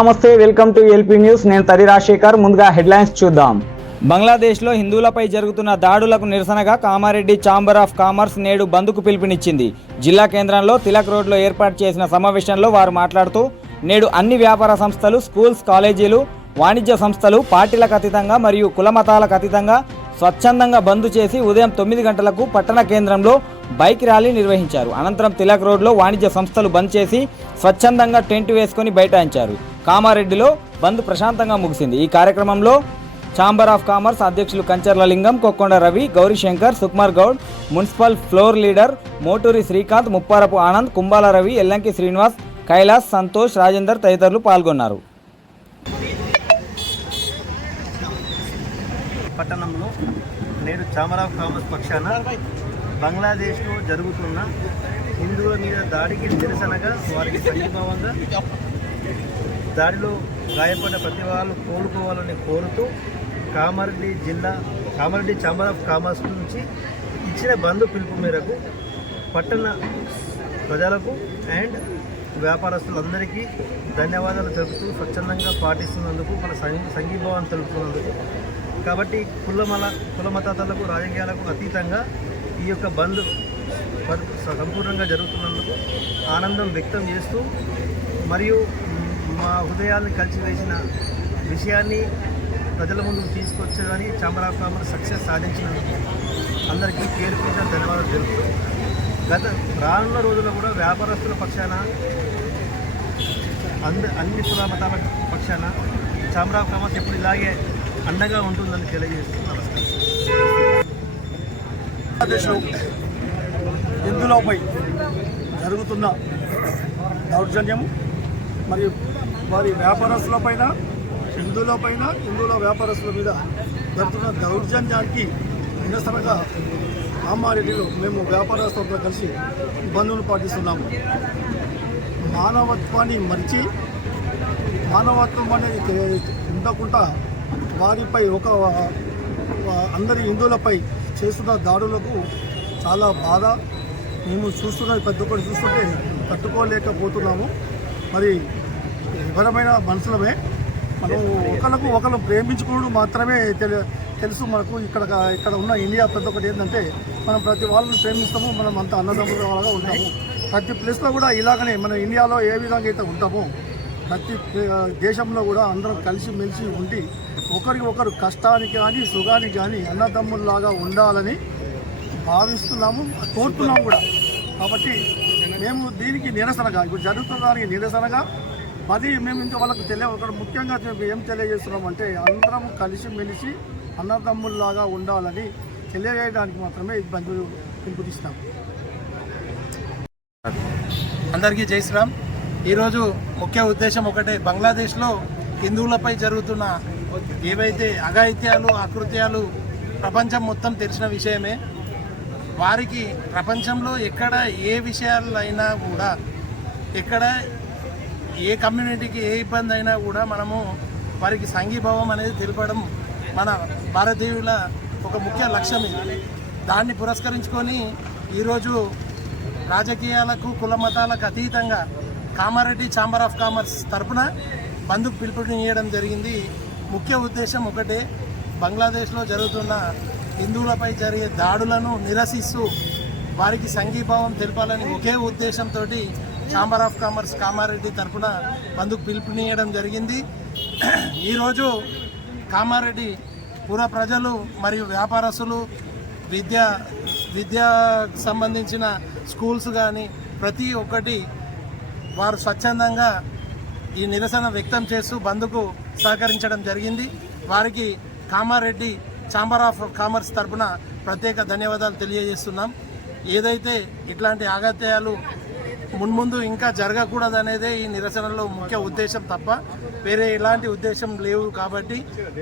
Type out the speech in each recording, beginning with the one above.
నమస్తే welcome to LP news. నేను తరి రాజశేఖర్. ముందుగా హెడ్లైన్స్ చూద్దాం. బంగ్లాదేశ్లో హిందువులపై జరుగుతున్న దాడులకు నిరసనగా కామారెడ్డి ఛాంబర్ ఆఫ్ కామర్స్ నేడు బంద్కు పిలుపునిచ్చింది. జిల్లా కేంద్రంలో తిలక్ రోడ్లో ఏర్పాటు చేసిన సమావేశంలో వారు మాట్లాడుతూ నేడు అన్ని వ్యాపార సంస్థలు స్కూల్స్ కాలేజీలు వాణిజ్య సంస్థలు పార్టీలకు అతీతంగా మరియు కులమతాలకు అతీతంగా స్వచ్ఛందంగా బంద్ చేసి ఉదయం తొమ్మిది గంటలకు పట్టణ కేంద్రంలో బైక్ ర్యాలీ నిర్వహించారు. అనంతరం తిలక్ రోడ్లో వాణిజ్య సంస్థలు బంద్ చేసి స్వచ్ఛందంగా టెంట్ వేసుకొని బైఠాయించారు. కామారెడ్డిలో బంద్ ప్రశాంతంగా ముగిసింది. ఈ కార్యక్రమంలో ఛాంబర్ ఆఫ్ కామర్స్ అధ్యక్షులు Kancharla Lingam Kokkonda Ravi Gaurishankar Sukumar Goud municipal floor leader Moturi Srikanth Mupparapu Anand Kumbala Ravi Ellanki Srinivas Kailas Santosh Rajender తదితరులు పాల్గొన్నారు. పట్టణంలో నేడు ఛాంబర్ ఆఫ్ కామర్స్ పక్షాన బంగ్లాదేశ్లో జరుగుతున్న హిందువుల మీద దాడికి నిరసనగా వారికి సంఘీభావంగా దాడిలో గాయపడిన ప్రతి వాళ్ళు కోలుకోవాలని కోరుతూ కామారెడ్డి జిల్లా కామారెడ్డి ఛాంబర్ ఆఫ్ కామర్స్ నుంచి ఇచ్చిన బంధు పిలుపు మేరకు పట్టణ ప్రజలకు అండ్ వ్యాపారస్తులందరికీ ధన్యవాదాలు తెలుపుతూ స్వచ్ఛందంగా పాటిస్తున్నందుకు మన సంఘీ సంఘీభావం తెలుపుతున్నందుకు. కాబట్టి కులమల కులమతాతలకు కుల మతాలకు రాజకీయాలకు అతీతంగా ఈ యొక్క బంద్ సంపూర్ణంగా జరుగుతున్నందుకు ఆనందం వ్యక్తం చేస్తూ మరియు మా మా కలిసి వేసిన విషయాన్ని ప్రజల ముందుకు తీసుకొచ్చేదని చామరా కామర్ సక్సెస్ సాధించినందుకు అందరికీ పేరు పేరున ధన్యవాదాలు తెలుపుతూ గత రానున్న రోజుల్లో కూడా వ్యాపారస్తుల పక్షాన అంద అన్ని కుల మతాల పక్షాన చామరావు కామర్స్ ఎప్పుడు ఇలాగే అండగా ఉంటుందని తెలియజేస్తూ నమస్కారం. భారతదేశంలో జరుగుతున్న దౌర్జన్యం మరియు వారి వ్యాపారస్తులపైన హిందువులపైన హిందువుల వ్యాపారస్తుల మీద జరుగుతున్న దౌర్జన్యానికి నిరసనగా కామారెడ్డిలో మేము వ్యాపారస్తులతో కలిసి బంధువులు పాటిస్తున్నాము. మానవత్వాన్ని మరిచి మానవత్వం అనేది ఉండకుండా వారిపై ఒక అందరి హిందువులపై చేస్తున్న దాడులకు చాలా బాధ. మేము చూస్తున్న పెద్ద ఒక్కరు చూస్తుంటే తట్టుకోలేకపోతున్నాము. మరి ఎవరమైన మనుషులమే మనం ఒకరికి ఒకరు ప్రేమించుకోవడం మాత్రమే తెలుసు మనకు ఇక్కడ ఇక్కడ ఉన్న ఇండియా ప్రతి ఒక్కటి ఏంటంటే మనం ప్రతి వాళ్ళని ప్రేమిస్తాము మనం అంత అన్నదమ్ములుగా ఉంటాము. ప్రతి ప్లేస్లో కూడా ఇలాగనే మన ఇండియాలో ఏ విధంగా అయితే ఉంటామో ప్రతి దేశంలో కూడా అందరం కలిసి మెలిసి ఉండి ఒకరికి ఒకరు కష్టానికి కానీ సుఖానికి కానీ అన్నదమ్ముల్లాగా ఉండాలని భావిస్తున్నాము కోరుతున్నాము కూడా. కాబట్టి మేము దీనికి నిరసనగా ఇప్పుడు జరుగుతున్న దానికి నిరసనగా అది మేము ఇంకా వాళ్ళకి తెలియ ఒక ముఖ్యంగా మేము ఏం తెలియజేస్తున్నాం అంటే అందరం కలిసిమెలిసి అన్నదమ్ముల్లాగా ఉండాలని తెలియజేయడానికి మాత్రమే ఈ బంధువులు పిలుపునిస్తాం అందరికీ జై శ్రీరామ్. ఈరోజు ముఖ్య ఉద్దేశం ఒకటే బంగ్లాదేశ్లో హిందువులపై జరుగుతున్న ఏవైతే అఘాయిత్యాలు అకృత్యాలు ప్రపంచం మొత్తం తెలిసిన విషయమే వారికి ప్రపంచంలో ఎక్కడ ఏ విషయాలైనా కూడా ఎక్కడ ఏ కమ్యూనిటీకి ఏ ఇబ్బంది అయినా కూడా మనము వారికి సంఘీభావం అనేది తెలపడం మన భారతీయుల ఒక ముఖ్య లక్ష్యం ఇది. దాన్ని పురస్కరించుకొని ఈరోజు రాజకీయాలకు కుల మతాలకు అతీతంగా కామారెడ్డి ఛాంబర్ ఆఫ్ కామర్స్ తరపున బంధుకు పిలుపునియడం జరిగింది. ముఖ్య ఉద్దేశం ఒకటే బంగ్లాదేశ్లో జరుగుతున్న హిందువులపై జరిగే దాడులను నిరసిస్తూ వారికి సంఘీభావం తెలపాలని ఒకే ఉద్దేశంతో ఛాంబర్ ఆఫ్ కామర్స్ కామారెడ్డి తరపున బంధుకు పిలుపునియడం జరిగింది. ఈరోజు కామారెడ్డి పుర ప్రజలు మరియు వ్యాపారస్తులు విద్యా విద్యాకు సంబంధించిన స్కూల్స్ కానీ ప్రతి ఒక్కటి వారు స్వచ్ఛందంగా ఈ నిరసన వ్యక్తం చేస్తూ బంద్కు సహకరించడం జరిగింది. వారికి కామారెడ్డి ఛాంబర్ ఆఫ్ కామర్స్ తరపున ప్రత్యేక ధన్యవాదాలు తెలియజేస్తున్నాం. ఏదైతే ఇట్లాంటి ఆగత్యాలు మున్ముందు ఇంకా జరగకూడదనేదే ఈ నిరసనలో ముఖ్య ఉద్దేశం తప్ప వేరే ఎలాంటి ఉద్దేశం లేవు కాబట్టి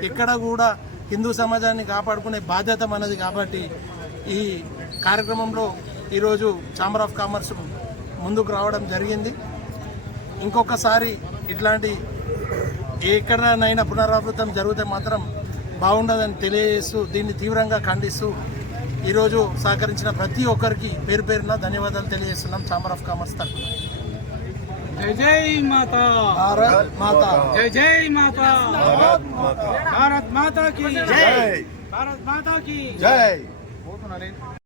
ఇక్కడ కూడా హిందూ సమాజాన్ని కాపాడుకునే బాధ్యత మనది కాబట్టి ఈ కార్యక్రమంలో ఈరోజు ఛాంబర్ ఆఫ్ కామర్స్ ముందుకు రావడం జరిగింది. ఇంకొకసారి ఇట్లాంటి ఎక్కడనైనా పునరావృతం జరిగితే మాత్రం బాగుండదని తెలియజేస్తూ దీన్ని తీవ్రంగా ఖండిస్తూ ఈరోజు సహకరించిన ప్రతి ఒక్కరికి పేరు పేరున ధన్యవాదాలు తెలియజేస్తున్నాం ఛాంబర్ ఆఫ్ కామర్స్ తరఫున. జై జై మాతా. భారత్ మాతా. జై జై మాతా. భారత్ మాతా. కి జై. భారత్ మాతా కి జై